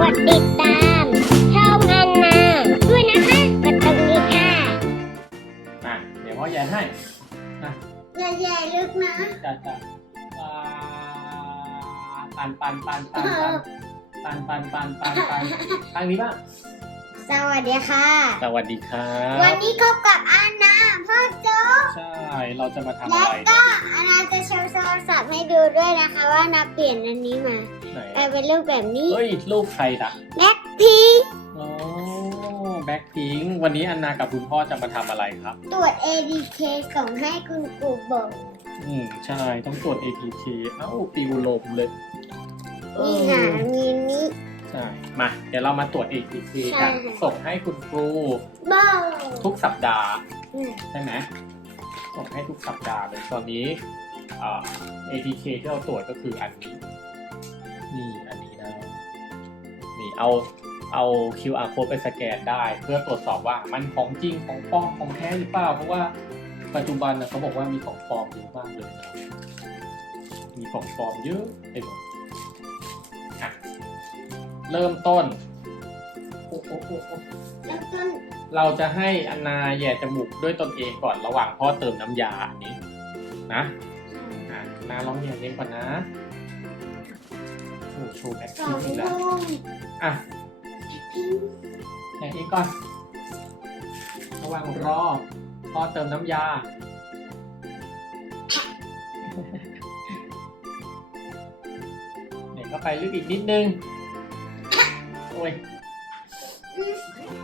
กดติดตามช่องอันนาด้วยนะคะกดตรงนี้ค่ะ อะ เดี๋ยวพ่อแย่ให้อย่าใหญ่ลึกนะจะจะอ่าปันปันปันปันปันปันปันปันปันปันทางนี้บ้างสวัสดีค่ะ สวัสดีครับ วันนี้พบกับอันนาพ่อโจ ใช่ เราจะมาทำและอะไรก็เนี่ยอันนาจะโชว์โทรศัพท์ให้ดูด้วยนะคะว่านาเปลี่ยนอันนี้มาไหนกลายเป็นรูปแบบนี้เฮ้ยรูปใครล่ะ แบ็คพิงโอ้แบ็คพิงวันนี้อันนากับคุณพ่อจะมาทำอะไรครับ ตรวจ ADK ส่งให้คุณครูบอกอืมใช่ต้องตรวจ ATK เอ้าปิวลมเลยเอนี่อค่ะมีนี้ ใช่มาเดี๋ยวเรามาตรวจ ATK ใช่กันค่ะ ส่งให้คุณครู บ้าทุกสัปดาห์อืมใช่ไหม ส่งให้ทุกสัปดาห์เลยตอนนี้ ATK ที่เราตรวจก็คืออันนี้นี่อันนี้นะนี่เอาเอา QR code ไปสแกนได้ เพื่อตรวจสอบว่ามันของจริงของปลอมของแท้หรือเปล่า เพราะว่าปัจจุบันนะเขาบอกว่ามีของปลอมเยอะมากเลยนะมีของปลอมเยอะไปหมดอะเริ่มต้นโอ้โหโอ้โหแล้วต้น เราจะให้อันนาแย่จมูกด้วยตนเองก่อนระหว่างพ่อเติมน้ำยาอันนี้นะอะนาลองแหย่เองก่อนนะโอ้โชว์แบ็คพิองงอีกแล้วอะพิงแหย่เองก่อนระหว่างรอพ่อเติมน้ำยาเนี่ยก็ไปลึกอีกนิดนึงโอ้ย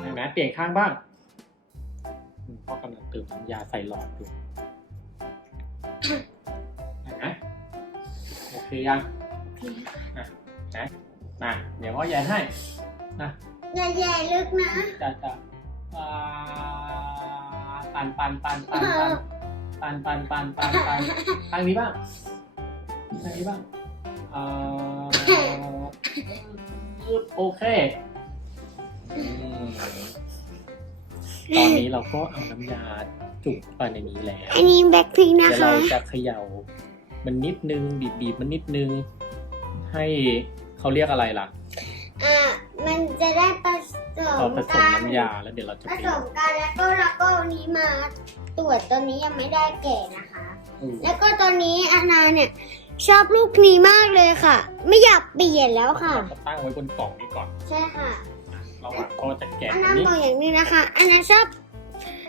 เห็นไหมเปลี่ยนข้างบ้างอืมพ่อกำลังเติมน้ำยาใส่หลอดอยู่เห็นไหมโอเคยังอะนะมาเดี๋ยวพ่อแย่ให้อย่าใหญ่ลึกนะจะจะอ่าปันปันปันปันปันปันปันปันปันปันทางนี้บ้างทางนี้บ้างอ่าโอเคอืม ตอนนี้เราก็เอาน้ำยาจุ่มไปในนี้แล้วอันนี้แบ็คพิงนะเดี๋ยวเราคะจะเขย่า มันนิดนึงบีบบีบมันนิดนึง ให้เขาเรียกอะไรล่ะอ่ามันจะได้ผสเรามผสมกันน้ำยาแล้วเดี๋ยวเราจะผไปสมกันแล้วก็แล้วก็อันนี้มาตรวจตัวนี้ยังไม่ได้แก่นะคะ อืมแล้วก็ตอนนี้อานาเนี่ยชอบลูกนี้มากเลยค่ะ ไม่อยากเปลี่ยนแล้วค่ะ เราก็ตั้งไว้บนกล่องนี้ก่อน ใช่ค่ะนะ ระหว่างพ่อจะแกะอาอันานนี้บอกอย่างนี้นะคะอานาชอบ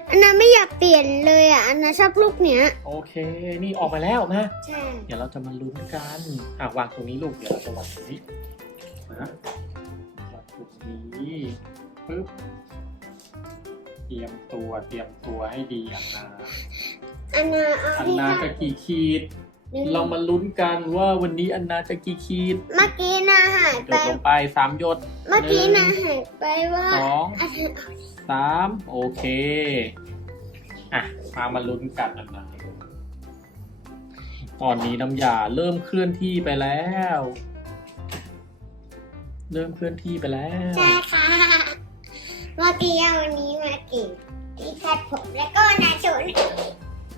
อานาไม่อยากเปลี่ยนเลยอะอานาชอบลูกเนี้ย โอเค นี่ออกมาแล้วนะ ใช่ เดี๋ยวเราจะมาลุ้นกันอะวางตรงนี้ลูก เดี๋ยวเราจะวางตรงนี้นะวางตรงนี้ปึ๊บ เตรียมตัว เตรียมตัวให้ดีอันนาอานาเอาอันที่นาค่ะจะกี่ขีดหนึ่ง เรามาลุ้นกันว่าวันนี้อันนาจะกี่ขีดเมื่อกี้นาหายหยไป ดลงไปสามหยดเมื่อกี้นาหายไปว่าสองอานาสามโอเค อะมามาลุ้นกันอันนาตอนนี้น้ำยาเริ่มเคลื่อนที่ไปแล้ว เริ่มเคลื่อนที่ไปแล้ว ใช่ค่ะ เมื่อกี้เอาวันนี้มาเก็บที่คัดผมแล้วก็นาชน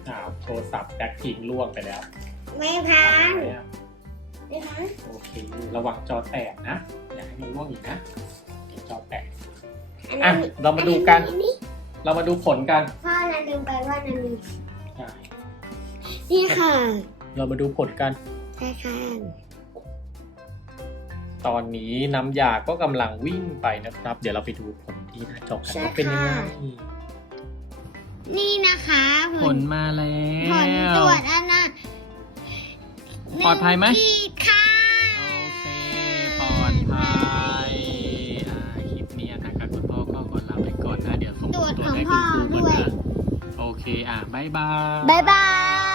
อ้าวโทรศัพท์แบ็คพิงล่วงไปแล้ว ไม่พังเนี่ยไม่พังโอเค ระวังจอแตกนะ อย่าให้มันล่วงอีกนะเดี๋ยวจอแตกอันอะนี้เรามาดูกันอันี่เรามาดูผลกันพ่อนาลืมไปว่านาลืมใช่นี่ค่ะ เรามาดูผลกันใช่ค่ะตอนนี้น้ำยาก็กำลังวิ่งไปนะครับ เดี๋ยวเราไปดูผลที่หน้าจอกันว่าเป็นยังไงนี่นะคะ ผลมาแล้ผลตรววจอันนะ ปลอดภัยไหมนึ่งขีดค่ะโอเคปลอดภัยอ่าคลิปนี้นะครับคุณพ่อก็ขอลาไปก่อนนะเดี๋ยวส่งตรวจตรวขจองให้พ่คุอณครูก่อนด้วยนะโอเคอะบ๊ายบาย บ๊ายบาย